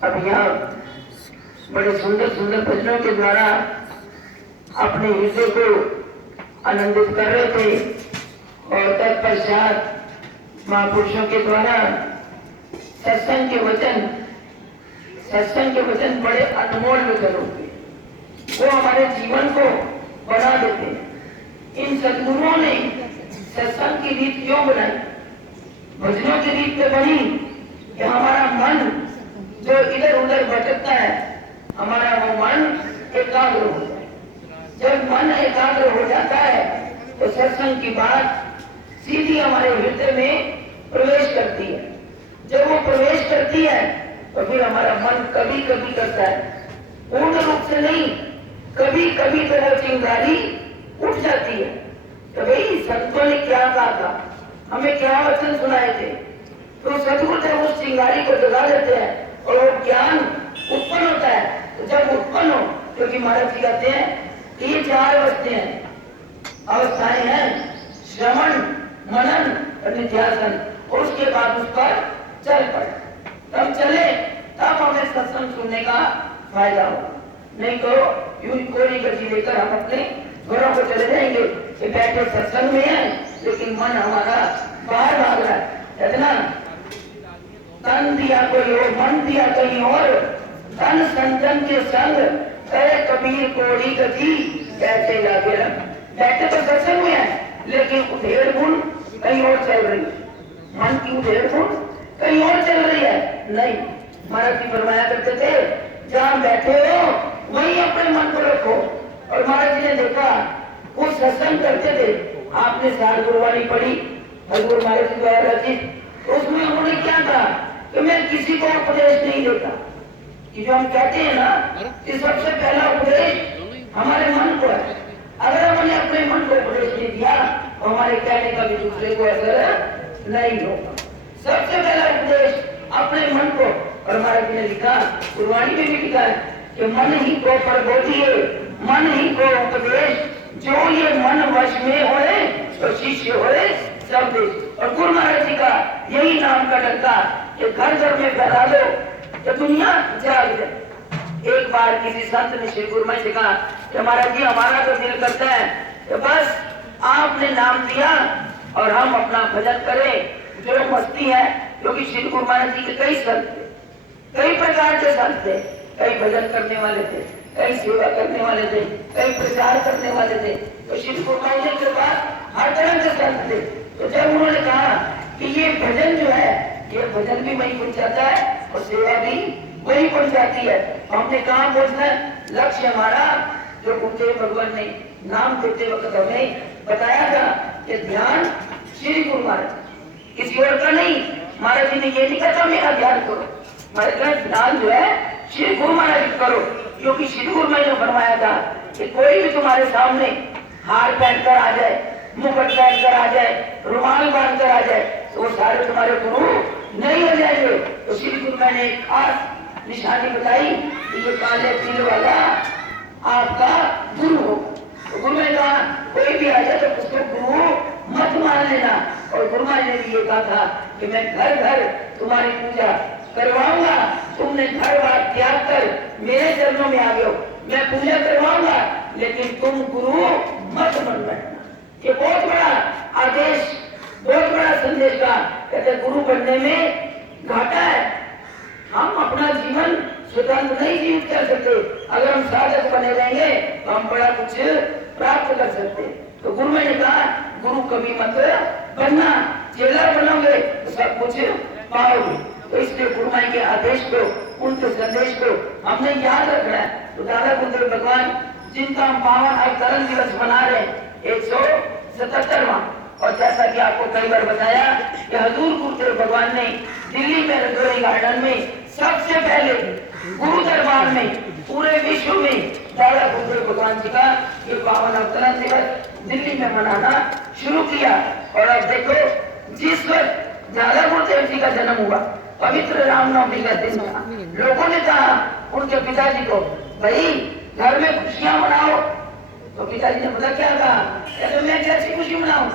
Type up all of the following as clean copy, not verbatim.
अब यहाँ बड़े सुंदर सुंदर भजनों के द्वारा अपने हृदय को आनंदित कर रहे थे और तत्पश्चात महापुरुषों के द्वारा सत्संग के वचन बड़े अनमोल वचन होते, वो हमारे जीवन को बना देते हैं। इन सद्गुरुओं ने सत्संग की रीत क्यों बनाई? भजनों की रीत में बनी कि हमारा मन जो इधर उधर भटकता है, हमारा वो मन एकाग्र हो जाए। जब मन एकाग्र हो जाता है तो सत्संग की बात सीधी हमारे हृदय में प्रवेश करती है। जब वो प्रवेश करती है तो फिर हमारा मन कभी कभी करता है, पूर्ण रूप से नहीं, कभी कभी तो वो चिंगारी उठ जाती है। तो भाई संतों ने क्या कहा था, हमें क्या वचन सुनाए थे, तो सदगुरुदेव उस चिंगारी को जगा देते हैं और वो ज्ञान उत्पन्न होता है। तो जब उत्पन्न हो, क्योंकि महाराज जी कहते हैं ये 4 अवस्थाएं हैं, श्रवण, मनन और निध्यासन, और उसके बाद उस पर चल पड़े। तब चले, तब हमें सत्संग सुनने का फायदा हो। नहीं तो यूं कोरी गति लेकर हम अपने घरों को चले जाएंगे कि बैठे सत्संग में है लेकिन मन हमारा बाहर भाग रहा है। कहते ना, तन दिया कोई और, मन दिया कहीं और, तन संजन के संग कहे कबीर कोड़ी गति कैसे लागे रंग। बैठे तो सत्संग में है लेकिन उधेड़ गुण कहीं और चल रही है, मन की उधेड़ गुण कहीं और चल रही है। नहीं, महाराज जी फरमाया करते थे जहाँ बैठे हो वहीं अपने मन को रखो। और महाराज जी ने देखा वो सत्संग करते थे, आपने सार गुरुवाणी पढ़ी हजूर महाराज जी द्वारा रचित, तो उसमें उन्होंने क्या कहा कि मैं किसी को उपदेश नहीं देता। कि जो हम कहते हैं ना कि सबसे पहला उपदेश हमारे मन को है। अगर हमने अपने मन को उपदेश नहीं दिया तो हमारे कहने का भी दूसरे को असर नहीं होगा। सबसे पहला उपदेश अपने मन को, और महाराज जी ने लिखा, गुरुवाणी में भी लिखा है कि मन ही को प्रबोधिए, मन ही को उपदेश, जो ये मन वश में होए तो शिष्य होए सब देश। और गुरु महाराज जी का यही नाम का डंका कि घर घर में फैला दो तो दुनिया जाग जाए। एक बार किसी संत ने श्री गुरु महाराज जी कहा कि महाराज जी हमारा तो दिल करता है कि बस आपने नाम दिया और हम अपना भजन करें, जो मस्ती है। क्योंकि श्री गुरु महाराज जी के कई संत थे, कई प्रकार के संत थे, कई भजन करने वाले थे, कई सेवा करने वाले थे, कई प्रचार करने वाले थे। तो श्री गुरु महाराज जी के पास हर तरह के संत थे। तो जब उन्होंने कहा कि ये भजन जो है, ये भजन भी वही पहुंच जाता है और सेवा भी वही पहुंच जाती है, हमने कहा पहुंचना है। लक्ष्य हमारा जो गुरुदेव भगवान ने नाम देते वक्त हमें बताया था कि ध्यान श्री गुरु महाराज, किसी और का नहीं। महाराज जी ने ये नहीं कहा मेरा ध्यान करो, महाराज का ध्यान जो है श्री गुरु महाराज करो। क्योंकि श्री गुरु महाराज ने फरमाया था कि कोई भी तुम्हारे सामने हार पहनकर आ जाए, मुकुट पहनकर आ जाए, रुमाल बांधकर आ जाए, तो वो सारे तुम्हारे गुरु नहीं हो जाएंगे। तो श्री गुरु महाराज ने एक खास निशानी बताई कि ये काले तिल वाला आपका गुरु हो। तो गुरु ने कहा कोई भी आ जाए तो उसको गुरु मत मान लेना। और गुरु महाराज ने भी ये कहा था कि मैं घर घर तुम्हारी पूजा करवाऊंगा, तुमने घर बार त्याग कर मेरे चरणों में आ गए हो, मैं पूजा करवाऊंगा लेकिन तुम गुरु मत बन बैठना। ये बहुत बड़ा आदेश, बहुत बड़ा संदेश का। कहते गुरु बनने में घाटा है, हम अपना जीवन स्वतंत्र नहीं जीवित कर सकते। अगर हम साधक बने रहेंगे तो हम बड़ा कुछ प्राप्त कर सकते। तो गुरु ने कहा गुरु कभी मत बनना, चेला बनोगे तो सब कुछ पाओगे। तो इसलिए गुरु माई के आदेश को, उनके संदेश को हमने याद रखना है। तो दादा गुरुदेव भगवान जिनका हम पावन अवतरण दिवस मना रहे हैं 177वां, और जैसा कि आपको कई बार बताया कि हजूर गुरुदेव भगवान ने दिल्ली में रंगोली गार्डन में सबसे पहले गुरु दरबार में पूरे विश्व में दादा गुरुदेव भगवान जी का ये पावन अवतरण दिवस दिल्ली में मनाना शुरू किया। और अब देखो जिस वक्त दादा गुरुदेव जी का जन्म हुआ, पवित्र रामनवमी का दिन था, लोगों ने कहा उनके पिताजी को, भाई घर में खुशियां मनाओ। तो पिताजी ने पता क्या कहा, तो मैं कैसी खुशी मनाऊं,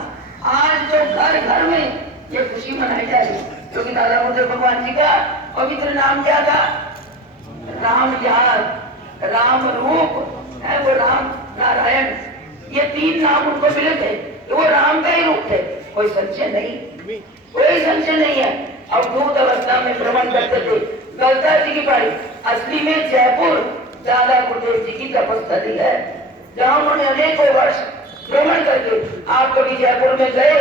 आज तो घर घर में ये खुशी मनाई जा रही। क्योंकि दादा गुरुदेव भगवान जी का पवित्र नाम क्या था, राम याद, राम रूप है, वो राम नारायण, ये तीन नाम उनको मिले थे, वो राम का ही रूप थे, कोई संशय नहीं, कोई संशय नहीं है। अवधूत अवस्था में भ्रमण करते थे, गलता जी की पारी। असली में जयपुर दादा गुरुदेव जी की तपस्थली है, जहाँ उन्होंने अनेकों वर्ष भ्रमण करके, आप कभी जयपुर में गए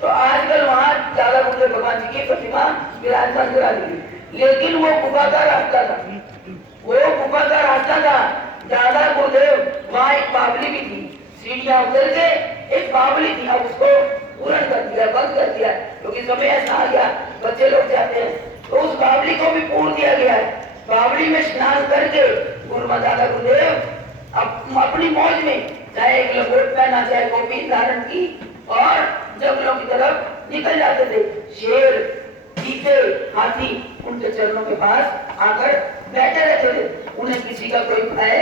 तो आजकल वहाँ दादा गुरुदेव भगवान जी की प्रतिमा विराजमान करा दी, लेकिन वो गुफा का रास्ता था, वो गुफा का रास्ता था। दादा गुरुदेव वहाँ एक बावली भी थी, सीढ़ियां उतर के एक बावली थी, अब उसको पूर्ण कर दिया, बंद कर दिया, क्योंकि समय ऐसा आ गया, बच्चे लोग जाते हैं, तो उस बावली को भी पूर्ण दिया गया है। बावली में स्नान करके गुरुमा दादा गुरुदेव अपनी मौज में, चाहे एक लंगोट पहना, चाहे गोपी धारण की, और जंगलों की तरफ निकल जाते थे। शेर, चीते, हाथी उनके चरणों के पास आकर बैठे रहते थे, उन्हें किसी का कोई भय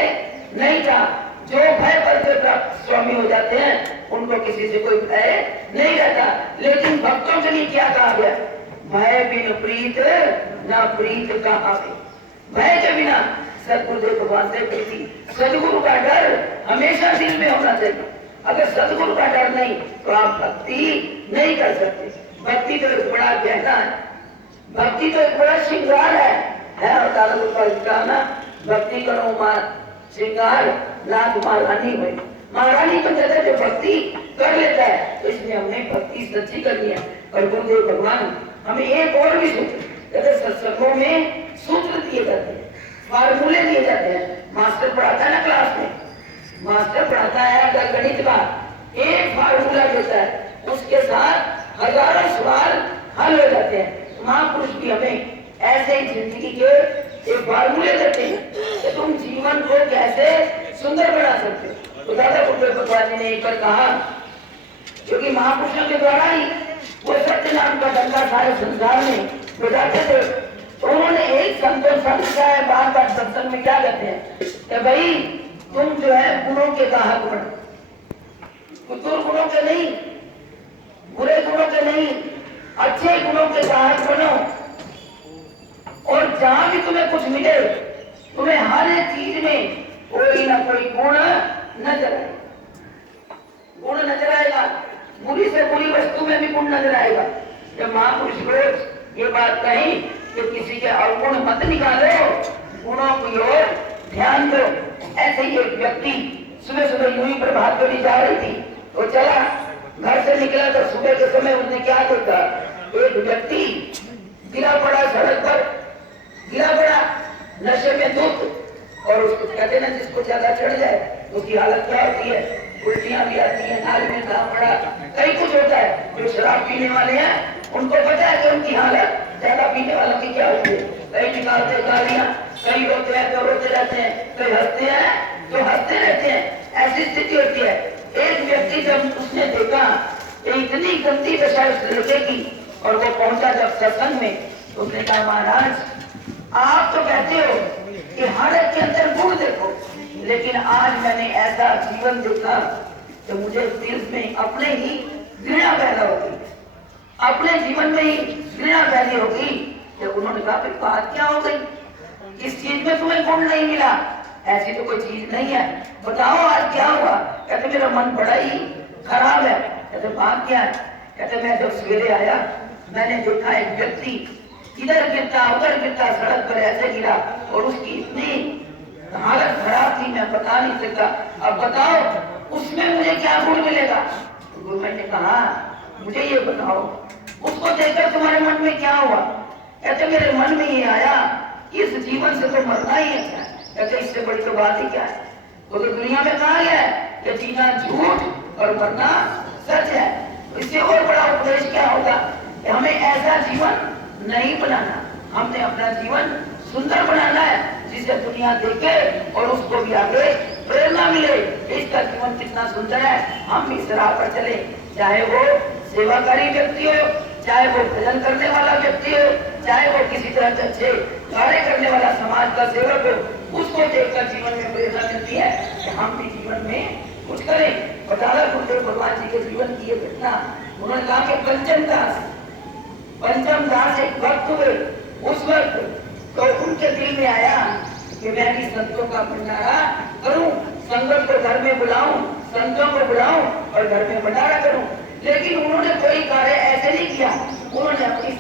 नहीं था। जो भय पर के प्राप्त स्वामी हो जाते हैं, उनको किसी से कोई भय नहीं रहता। लेकिन भक्तों के लिए क्या कहा गया? भय बिन प्रीत ना प्रीत कहावे। भय के बिना सदगुरुदेव भगवान से प्रीति, सदगुरु का डर हमेशा दिल में होना चाहिए। अगर सदगुरु का डर नहीं तो आप भक्ति नहीं कर सकते। भक्ति तो एक बड़ा गहना है, भक्ति तो एक बड़ा श्रृंगार है और दादा गुरु का कहा ना, भक्ति करो मां श्रृंगार नाथ महारानी हुई। महारानी तो कहते जो भक्ति कर लेता है, तो इसलिए हमने भक्ति सच्ची करनी है। और गुरुदेव भगवान हमें एक और भी सूत्र कहते, सत्संगों में सूत्र दिए जाते हैं, फार्मूले दिए जाते हैं। मास्टर पढ़ाता है ना क्लास में, मास्टर पढ़ाता है अगर गणित का एक फार्मूला देता है, उसके साथ हजारों सवाल हल हो जाते हैं। महापुरुष भी हमें ऐसे ही जिंदगी के एक फार्मूले देते हैं कि तुम जीवन को कैसे सुंदर बना सकते हो। तो दादा गुरुदेव भगवान जी ने एक बार कहा, क्योंकि महापुरुषों के द्वारा ही वो सत्य नाम का डंका सारे संसार में बजाते थे, तो उन्होंने एक संतोष समझा है। बार बार सत्संग में क्या कहते हैं कि भाई तुम जो है गुणों के ग्राहक बनो, दुर्गुणों के नहीं, बुरे गुणों के नहीं, अच्छे गुणों के ग्राहक बनो। और जहां भी तुम्हें कुछ मिले, तुम्हें हर एक चीज में कोई ना कोई गुण नजर आएगा, गुण नजर आएगा। बुरी से बुरी वस्तु में भी गुण नजर आएगा। जब महापुरुष लोग ये बात कही कि किसी के अवगुण मत निकालो, गुणों की ओर ध्यान दो। ऐसे ही एक व्यक्ति सुबह सुबह यूं ही प्रभात फेरी जा रही थी, तो चला, घर से निकला तो सुबह के समय उसने क्या देखा, एक व्यक्ति गिरा पड़ा, सड़क पर गिरा पड़ा, नशे में धुत। और उसको कहते ना, जिसको ज्यादा चढ़ जाए उसकी हालत क्या होती है, उल्टियां भी आती है, नाली में दाम पड़ा, कई कुछ होता है। जो शराब पीने वाले हैं उनको पता है कि उनकी हालत ज्यादा पीने वालों की क्या होती है। कई निकालते गालियां, कई रोते हैं तो रोते रहते हैं, कई हंसते हैं तो हंसते रहते हैं, ऐसी स्थिति होती है। एक व्यक्ति जब उसने देखा इतनी गंदी दशा उस लड़के की, और वो पहुंचा जब सत्संग में, तो उसने कहा, महाराज आप तो कहते हो कि हर एक के अंदर गुण देखो, लेकिन आज मैंने ऐसा जीवन देखा तो मुझे दिल में अपने ही घृणा पैदा होगी, अपने जीवन में ही घृणा पैदा होगी। तो उन्होंने कहा, फिर बात क्या हो गई, किस चीज में तुम्हें गुण नहीं मिला? ऐसी तो कोई चीज नहीं है, बताओ आज क्या हुआ? कहते मेरा मन बड़ा ही खराब है। कहते बात क्या है? कहते मैं जब सवेरे आया, मैंने देखा एक व्यक्ति इधर गिरता उधर गिरता, सड़क पर ऐसे गिरा, और उसकी इतनी हालत खराब थी मैं बता नहीं सकता। अब बताओ उसमें मुझे क्या गुण मिलेगा? गुरु ने कहा, मुझे ये बताओ उसको देखकर तुम्हारे मन में क्या हुआ? कहते मेरे मन में ये आया, इस जीवन से तो मरना ही है। कहते इससे बड़ी तो बात ही क्या है? वो तो दुनिया में कहा गया है कि जीना झूठ और मरना सच है। इससे और बड़ा उपदेश क्या होगा कि हमें ऐसा जीवन नहीं बनाना, हमने अपना जीवन सुंदर बनाना है, जिसे दुनिया देखे और उसको भी आगे प्रेरणा मिले। इसका जीवन कितना सुंदर है, हम इस राह पर चले। चाहे वो सेवाकारी व्यक्ति हो, चाहे वो भजन करने वाला व्यक्ति हो, चाहे वो किसी तरह से अच्छे कार्य करने वाला समाज का सेवक हो, उसको देखकर जीवन में प्रेरणा मिलती है कि हम भी जीवन में कुछ करें। बताया गुरुदेव भगवान जी के जीवन की ये घटना। उन्होंने कहा कि पंचम दास एक वक्त हुए, उस वक्त तो उनके दिल में आया कि कि मैं भी संतों का भंडारा करूं, संगत को घर में बुलाऊं, संतों को बुलाऊं और घर में भंडारा करूं। लेकिन उन्होंने कोई कार्य ऐसे नहीं किया। उन्होंने अपनी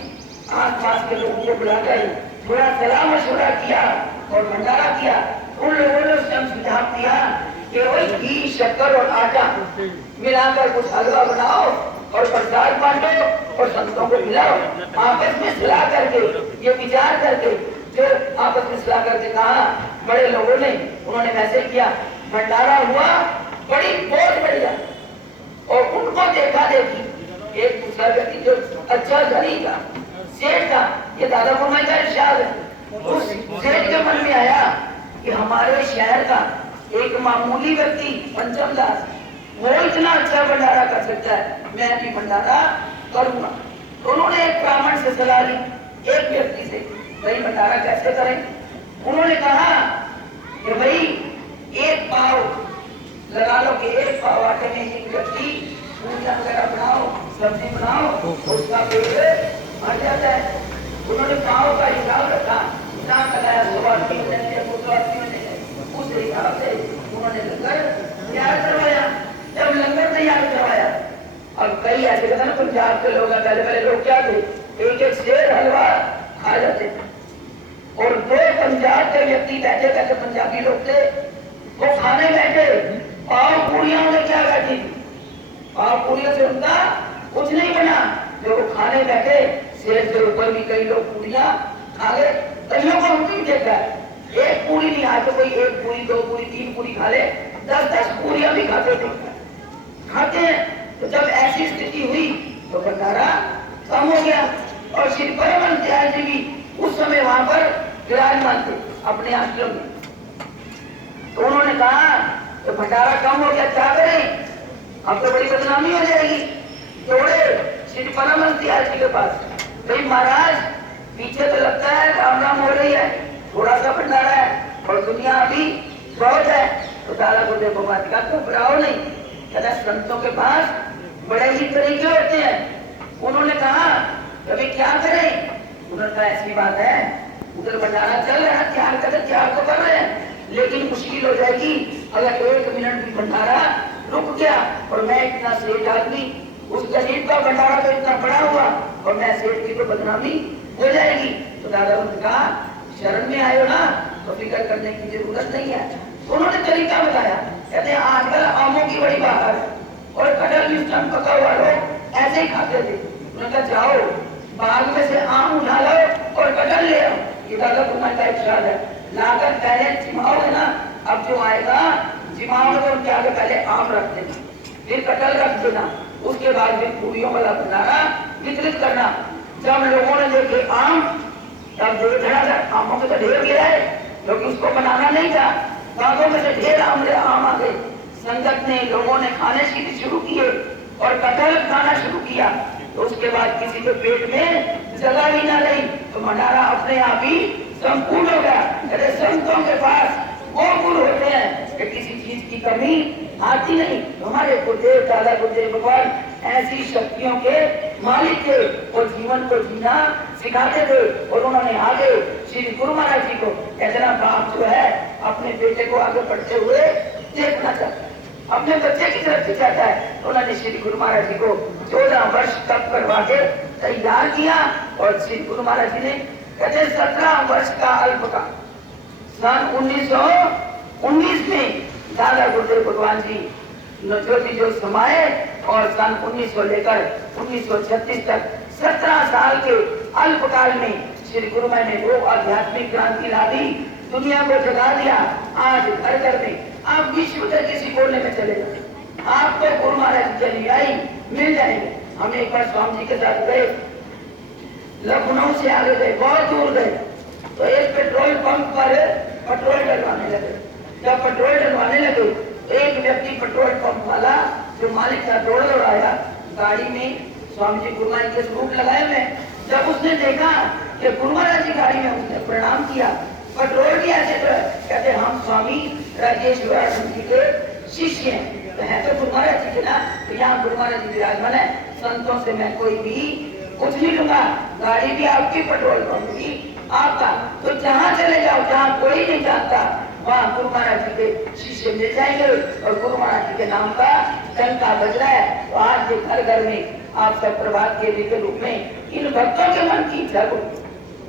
आसपास के लोगों को बुलाकर थोड़ा सलाह मशवरा किया और भंडारा किया। उन लोगों ने उस टाइम सुझाव दिया कि वही घी, शक्कर और आटा मिलाकर कुछ हलवा बनाओ और प्रसाद बांटो और संतों को खिलाओ। आपस में सलाह करके, ये विचार करके, फिर आपस में सलाह करके कहा बड़े लोगों ने, उन्होंने वैसे किया। भंडारा हुआ बड़ी बहुत बढ़िया। और उनको देखा देखी एक दूसरा व्यक्ति जो अच्छा धनी था, सेठ था, ये दादा फरमाई का इरशाद है। उस सेठ के मन में आया कि हमारे शहर का एक मामूली व्यक्ति पंचम दास, वो इतना अच्छा भंडारा कर सकता है, मैं भी भंडारा करूंगा। तो उन्होंने एक ब्राह्मण से सलाह ली, एक व्यक्ति से, भाई भंडारा कैसे करें। उन्होंने कहा कि भाई एक पाव लगा लो कि एक पाव आटे में एक व्यक्ति पूजा वगैरह बनाओ, सब्जी बनाओ, उसका पेट भर जाता है। उन्होंने पाव का हिसाब रखा, हिसाब लगाया, 180 मिनट, 280 मिनट, उस हिसाब से उन्होंने लंगर तैयार करवाया। जब लंगर तैयार करवाया, अब कई ऐसे कहते ना पंजाब के लोग, पहले पहले लोग क्या थे, एक एक शेर हलवा खा जाते थे। और दो पंजाब के व्यक्ति बैठे बैठे, पंजाबी लोग थे, वो खाने बैठे, पाव पूरियां उन्हें क्या बैठी थी, पाव पूरियों से उनका कुछ नहीं बना। जो वो खाने बैठे, शेर से ऊपर भी कई लोग पूरियां खा गए। कईयों को हमने देखा है, एक पूरी नहीं आए तो कोई एक पूरी, 2 पूरी, 3 पूरी खा ले, 10-10 पूरियां भी खाते हैं। तो जब ऐसी स्थिति हुई तो भंडारा कम हो गया। और श्री परमानंद जी भी उस समय वहां पर विराजमान थे अपने आश्रम में। तो उन्होंने कहा तो भंडारा कम हो गया, क्या करें, अब तो बड़ी बदनामी हो जाएगी। दौड़े श्री परमानंद जी के पास, भाई महाराज पीछे तो लगता है राम राम हो रही है, थोड़ा सा भंडारा है और दुनिया अभी बहुत है। तो दादा गुरुदेव भगवान का घबराओ नहीं, कहता संतों के पास बड़े ही तरीके होते हैं। उन्होंने कहा कभी क्या करें, उन्होंने कहा ऐसी बात है, उधर भंडारा चल रहा है, तैयार तो कर रहे हैं, लेकिन मुश्किल हो जाएगी अगर 1 मिनट भी भंडारा रुक गया और मैं इतना सेठ आदमी, उस गरीब का भंडारा तो इतना बड़ा हुआ और मैं सेठ की तो बदनामी हो जाएगी। तो दादा ने कहा शरण में आए हो ना तो फिक्र करने की जरूरत नहीं है। उन्होंने तरीका बताया, कहते हैं आजकल आमों की बड़ी बहार है और कटहल भी उस टाइम पका हुआ लोग ऐसे ही खाते थे। उन्होंने कहा जाओ बाग में से आम उठा लो और कटहल ले आओ, ये दादा फरमाई का इरशाद है। लाकर पहले जिमाओगे ना, अब जो आएगा जिमाओगे तो उनके आगे पहले आम रख देना, फिर कटहल रख देना, उसके बाद फिर पूरियों वाला भंडारा वितरित करना। जब लोगों ने देखे आम, तब देखा आमों के तो ढेर गिरा है, क्योंकि उसको बनाना नहीं था, बागों में से ढेर आम आ गए। संगत ने, लोगों ने खाने शुरू किए और कटहल खाना शुरू किया। तो उसके बाद किसी के पेट में जगह ही ना रही तो भंडारा अपने आप ही संपूर्ण हो गया। अरे संतों के पास वो गुण होते हैं कि किसी चीज की कमी आती नहीं। हमारे गुरुदेव दादा गुरुदेव भगवान ऐसी शक्तियों के मालिक थे, वो जीवन को जीना सिखाते थे। और उन्होंने आगे श्री गुरु महाराज जी को, इतना बाप जो है अपने बेटे को आगे बढ़ते हुए देखना चाहता है, अपने बच्चे की तरफ से चाहता है। तो उन्होंने श्री गुरु महाराज जी को 14 वर्ष तक करवा के तैयार किया। और श्री गुरु महाराज जी ने कहते 17 वर्ष का अल्पकाल, सन 1919 में दादा गुरुदेव भगवान जी ज्योति जो समाये और सन 1900 लेकर 1936 तक 17 साल के अल्पकाल में श्री गुरु माई ने वो आध्यात्मिक क्रांति ला दी, दुनिया को जगा दिया। आज घर घर में आप विश्व के किसी कोने में चले जाए, आपको गुरु महाराज की अनुयायी मिल जाएंगे। हम एक बार स्वामी जी के साथ गए, लखनऊ से आगे गए, बहुत दूर गए, तो एक पेट्रोल पंप पर पेट्रोल डलवाने लगे। जब पेट्रोल डलवाने लगे तो एक व्यक्ति पेट्रोल पंप वाला जो मालिक था दौड़ दौड़ाया गाड़ी में स्वामी जी गुरु महाराज के स्वरूप लगाए हुए। जब उसने देखा कि गुरु महाराज जी गाड़ी में, उसने प्रणाम किया। पेट्रोल भी ऐसे कहते हम स्वामी राजेश्वर जी के शिष्य हैं, तो है तो गुरु महाराज जी के ना, तो यहाँ गुरु महाराज जी विराजमान है, संतों से मैं कोई भी कुछ नहीं लूंगा, गाड़ी भी आपकी, पेट्रोल पंप भी आपका, तो जहाँ चले जाओ, जहाँ कोई कोई नहीं जानता, वहाँ गुरु महाराज जी के शीशे मिल जाएंगे और गुरु महाराज जी के नाम का डंका बज रहा है। तो आज के घर घर में आप सब प्रभात के रूप में इन भक्तों के मन की इच्छा को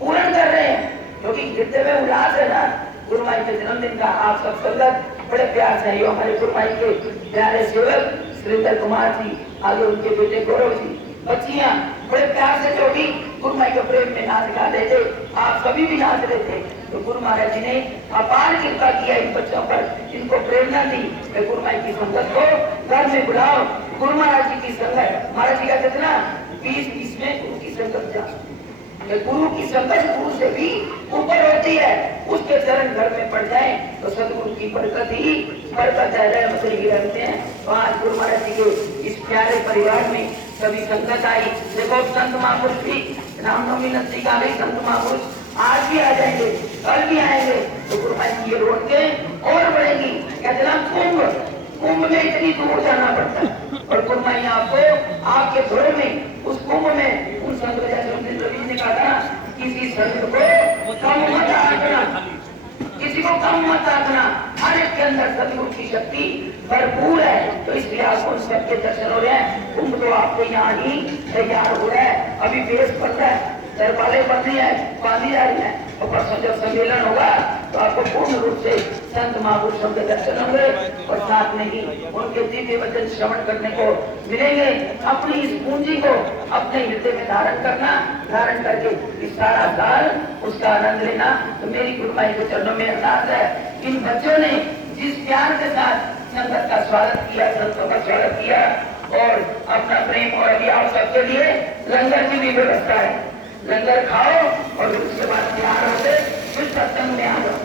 पूर्ण कर रहे हैं, क्योंकि हृदय में उल्लास है ना गुरु माई के जन्मदिन का। आप सब संगत बड़े प्यार से यो हमारे गुरु माई के प्यारे सेवक सुरेंद्र कुमार जी, आगे उनके बेटे गौरव जी, बच्चियां बड़े प्यार से जो भी गुरु माई के प्रेम में नाच गा रहे थे, आप सभी भी नाच रहे थे। तो गुरु महाराज जी ने अपार कृपा किया इन बच्चों पर, इनको प्रेरणा दी कि गुरु माई की संगत को घर में बुलाओ। गुरु महाराज जी की संगत, महाराज जी का कितना 20-20 में गुरु की संगत जा, गुरु की संगत गुरु से भी ऊपर होती है, उसके चरण घर में पड़ जाए तो सदगुरु की बरकत ही बरकत है, रहमत ही रहते हैं। तो आज गुरु महाराज जी के इस प्यारे परिवार में सभी संगत आई। देखो संत महापुरुष भी रामनवमी नजदीक आ गई, संत महापुरुष आज भी आ जाएंगे, कल भी आएंगे। तो गुरु महाराज की ये रौनकें और बढ़ेंगी। कहते ना कुंभ में इतनी दूर जाना पड़ता है और गुरु महाराज आपको आपके घरों में उस कुंभ में उन संत रवि ने कहा था, किसी संत को कम मत आंकना, किसी को कम मत आंकना, हर एक के अंदर सदगुरु की शक्ति भरपूर है। तो इसलिए आपको उन सबके दर्शन हो रहे हैं। कुंभ तो आपको यहाँ ही तैयार हो रहा है, अभी बेस बन रहा है, दरबारे बन रही है, बांधी जा रही है। और परसों जब सम्मेलन होगा तो आपको पूर्ण रूप से संत महापुरुषों के दर्शन होंगे और साथ में ही उनके दिव्य वचन श्रवण करने को मिलेंगे। अपनी इस पूंजी को अपने हृदय में धारण करना, धारण करके इस सारा साल उसका आनंद लेना। तो मेरी गुरु माई के चरणों में अरदास है, इन बच्चों ने जिस प्यार के साथ संगत का स्वागत किया, संतों का स्वागत किया और अपना प्रेम, और अभी आप सबके लिए लंगर की भी व्यवस्था है, लंगर खाओ और उसके बाद तैयार होते फिर सत्संग में आ जाओ,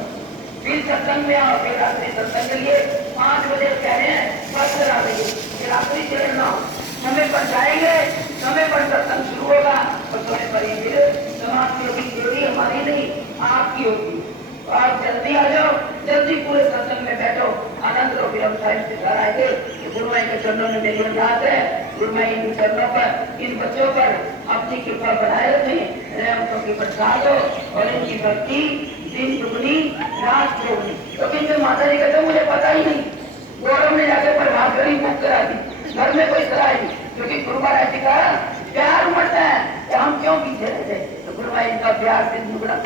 फिर सत्संग में आओ। फिर रात्रि सत्संग के लिए 5 बजे कह रहे हैं, बस करा देंगे, फिर रात्रि देर ना हो, समय पर जाएंगे, समय पर सत्संग शुरू होगा और समय पर ही फिर समाप्ति होगी। देरी हमारी नहीं, आपकी होगी। तो आप जल्दी आ जाओ, जल्दी पूरे सत्संग में बैठो, आनंद लो। फिर हम साइड से घर आएंगे। गुरु माई के चरणों में मेरी अरदास है, गुरु माई इन चरणों पर, इन बच्चों पर अपनी कृपा बनाए रखें, रहमतों की प्रसाद हो और इनकी भक्ति दिन दुगनी रात चौगुनी। तो किंतु माता जी कहते मुझे पता ही नहीं, गौरव ने जाकर प्रभात घड़ी बुक करा दी, घर में कोई सलाह नहीं, क्योंकि गुरु महाराज जी का प्यार उमड़ता है कि हम क्यों पीछे रहते। तो गुरु महाराज इनका प्यार दिन दुगना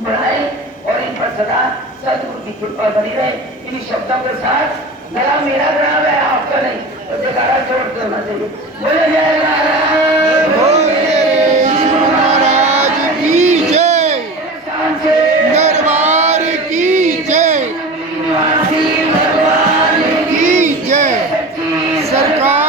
बढ़ाए और इन पर सदा सदगुरु की कृपा बनी रहे। इन शब्दों के साथ गला मेरा ग्राम है, आपका नहीं, तो जयकारा जोड़ देना चाहिए। बोले जय महाराज की जय, दरबार की जय, की जय, सरकार